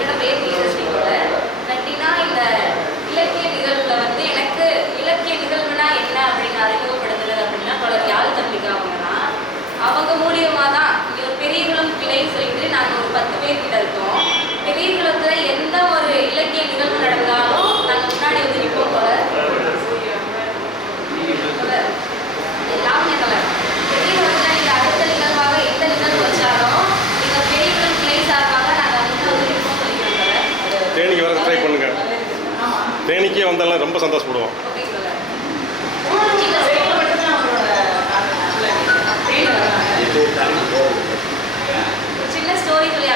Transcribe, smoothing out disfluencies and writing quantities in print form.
என்னோட பேர் வீரஸ்ரீயோட எப்படின்னா இந்த இலக்கிய நிகழ்வுல வந்து எனக்கு இலக்கிய நிகழ்வுனா என்ன அப்படின்னு அறிமுகப்படுத்துறது அப்படின்னா தொடர் யாழ் தம்பிகா அவங்க தான். அவங்க மூலியமாக தான் இங்கே ஒரு பெரியகுளம் கிளைன்னு சொல்லிட்டு நாங்கள் ஒரு 10 பேர் கிட்ட இருக்கோம். பெரியகுளத்தில் எந்த ஒரு இலக்கிய நிகழ்வு நடந்தாலும் நாங்கள் முன்னாடி வந்து நிற்போம் போல எல்லாமே கலர் பெரியகுளத்தில் நீங்கள் அடுத்த நிகழ்வாக எந்த நிகழ்வு வச்சாலும் நீங்கள் பெரியகுளம் கிளை சார்பாக நாங்கள் முன்னே வந்து நிற்போம் சொல்லிக்கிறோம் கலர். தேனிக்கு வர ட்ரை பண்ணுங்க. தேனிக்கே வந்தாலும் ரொம்ப சந்தோஷப்படுவோம். Okay colour. சின்ன ஸ்டோரி சொல்லி